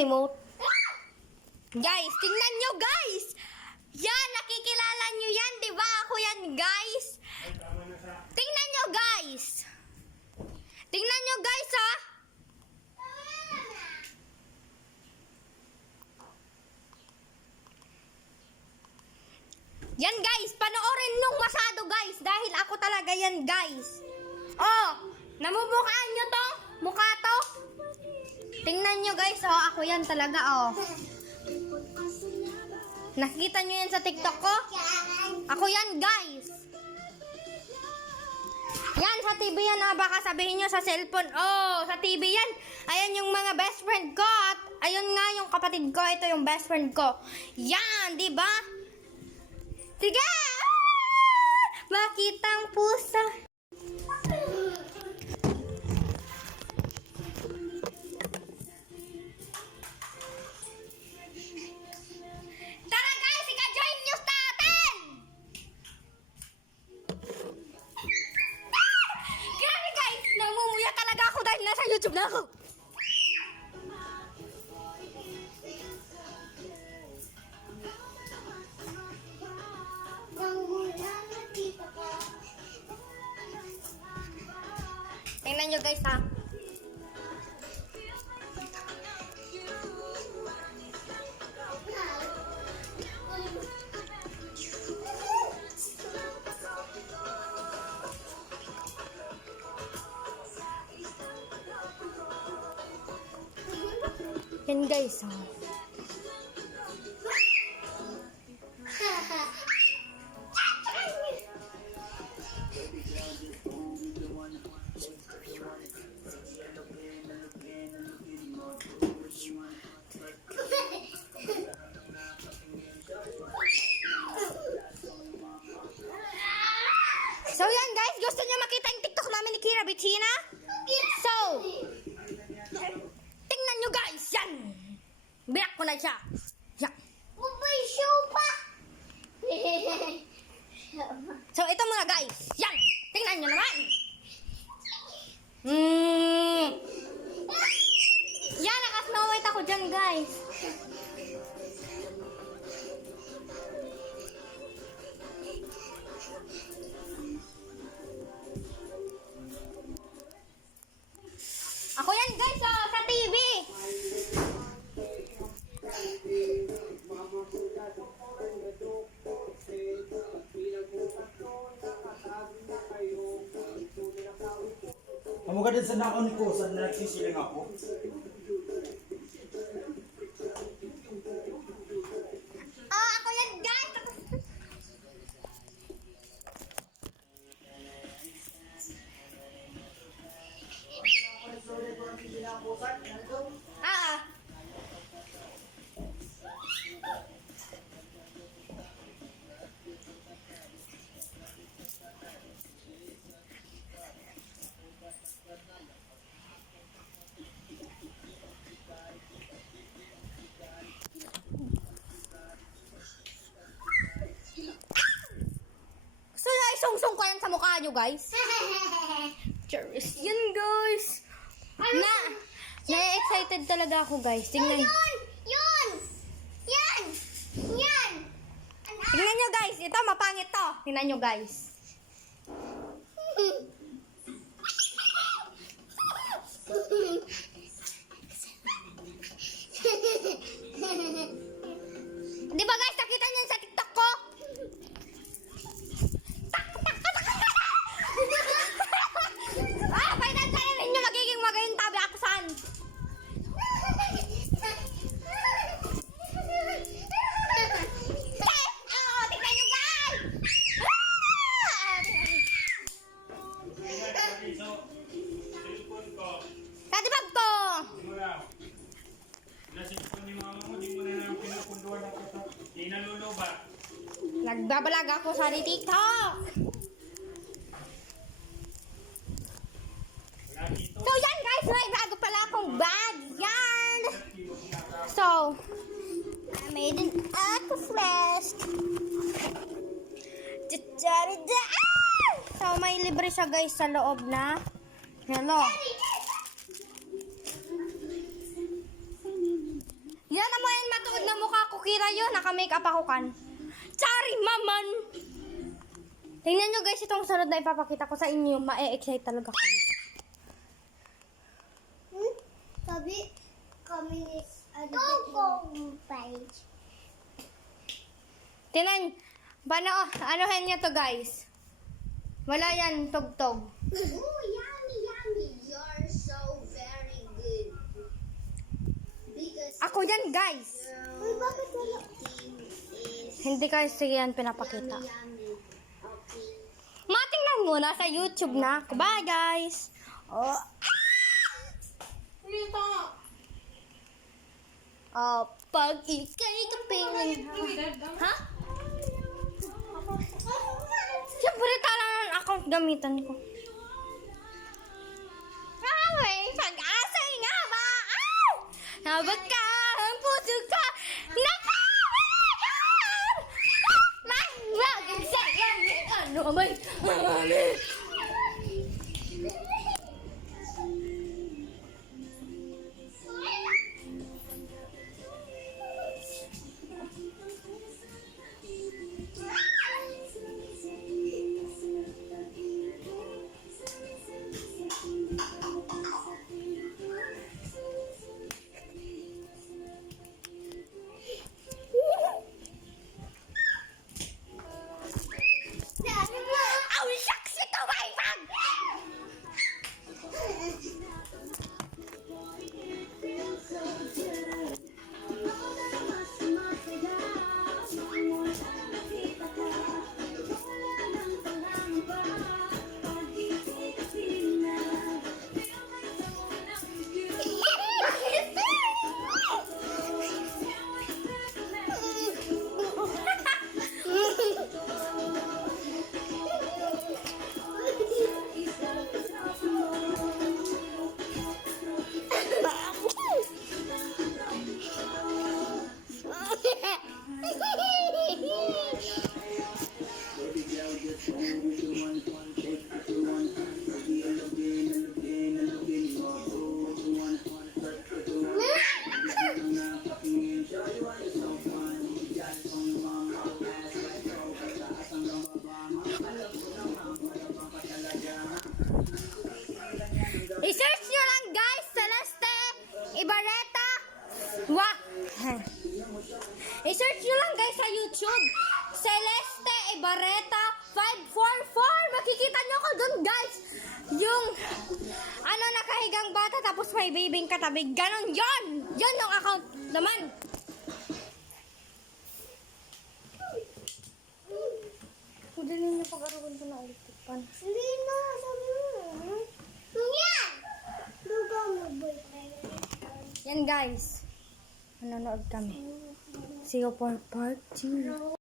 remote. Guys, tingnan nyo guys! Yan, nakikilala nyo yan, di ba? Ako yan guys. Tingnan nyo guys. Tingnan nyo guys ha. Yan guys, panoorin nung masado guys. Dahil ako talaga yan guys. Oh, namumukhaan nyo to? Mukha to? Tingnan nyo guys, oh, ako yan talaga, oh. Nakita nyo yan sa TikTok ko? Ako yan guys. Yan, sa TV yan, ah. Baka sabihin nyo sa cellphone. Oh, sa TV yan. Ayan yung mga best friend ko. At ayun nga yung kapatid ko. Ito yung best friend ko. Yan, di ba? Sige! Ah! Makitang pusa. Tara guys, ika-join news natin! Grabe guys, namumuya talaga ako dahil nasa YouTube na ako. Tingnan nyo guys ha. Yan guys ha. So yan guys, gusto niyo makita yung TikTok namin ni Kira Bettina? So, tingnan nyo guys, yan! Biyak ko na siya. Yan. May show pa! So ito mga guys, yan! Tingnan nyo naman! Yan, naka-snow white ako dyan guys. Ako yan guys, oh, sa TV. Amo ka din sa nakon ko, sa nagsisiling ako. Oh, ako yan guys. Ah. So, isungsong ko yan sa mukha nyo, guys. Cheers. Yan, guys. Na-excited talaga ako, guys. Tingnan. Yun! Yan! Yan! Tingnan nyo, guys. Ito, mapangit to. Tingnan nyo, guys. Di ba, guys? Nakita nyo sa TikTok ko? Paitan sa rin nyo magiging magayong tabi ako saan. Tingnan nyo, guys! Tatibag ko! Nagbabalag ako sa TikTok. So yan guys, may bago pala akong bag. Yan! So, I made an aqua flask. So, may libre siya guys sa loob na. Hello. kayo, naka-makeup ako kan. Sorry, maman! Tingnan nyo guys, itong sunod na ipapakita ko sa inyo. Ma-excite talaga kayo. Sabi, communist, page. Tingnan, anuhin nyo to guys. Wala yan, tugtog. Oh, yummy, yummy. You're so very good. Because Ako yan guys. Uy, bakit wala? Hindi kasi yan pinapakita. Yummy. Okay. Matingnan muna sa YouTube na. Bye guys. Oh. Oh, pag ikay kapiling. Ha? Siyempre talang account gamitan ko. Ay, pag-asa nga ba? Ow! Habag ka, ang puso ka. Nakawagan! Laging sayang ni ano may Aw, shucks! Ito ba ibang? I-search nyo lang guys, Celeste Ibarreta. I-search nyo lang guys sa YouTube. Celeste Ibarreta 544. Makikita nyo ko dun guys. Yung nakahigang bata tapos may babing katabi. Ganon yon. Yon yung account naman. Pudalin nyo pag-arawan ko na electric pan. Hindi na, sabi mo. Yan! Luga mo, boyfriend. Yan guys. Manonood kami. See you for part 2.